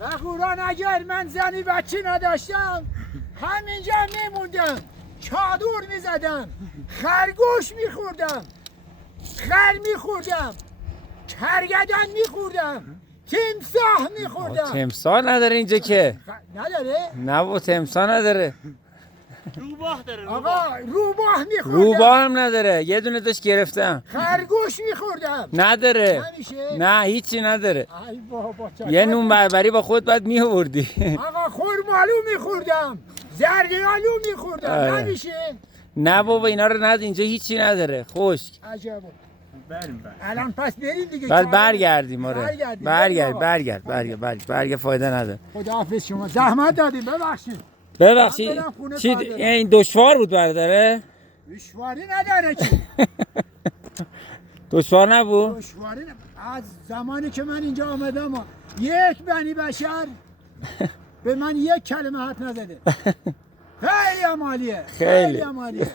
و قرآن اگر من زنی بچه نداشتم همینجا میموندم، چادر میزدم، خرگوش میخوردم، خر میخوردم، کرگدن میخوردم، تمساح میخوردم. تمساح نداره اینجا که. نداره؟ نه با تمساح نداره. روباه داره. آقا روباه میخوردم، روباه هم نداره. یه دونه داشت گرفتم. خرگوش میخوردم. نداره. نمیشه؟ نه هیچی نداره. ای بابا یه نون بربری با خود باید میوردی. آقا خرمالو میخوردم، زرگیالو میخوردم. آره. نمیشه؟ نه بابا اینا رو ند اینجا هیچی نداره. خشک. عجبا. بریم. الان پس بریم دیگه. بعد برگردیم آره. برگردیم. برگرد فایده نداره. خداحافظ شما، زحمت دادیم، ببخشید. ببخشید من برم خونه چی کار دارم. این دشوار بود برادره؟ دشواری نداره چی؟ دشوار نبود؟ دشواری از زمانی که من اینجا آمدم یک بنی بشر به من یک کلمه حرف نزده. خیلی عمالیه. خیلی. عمالیه.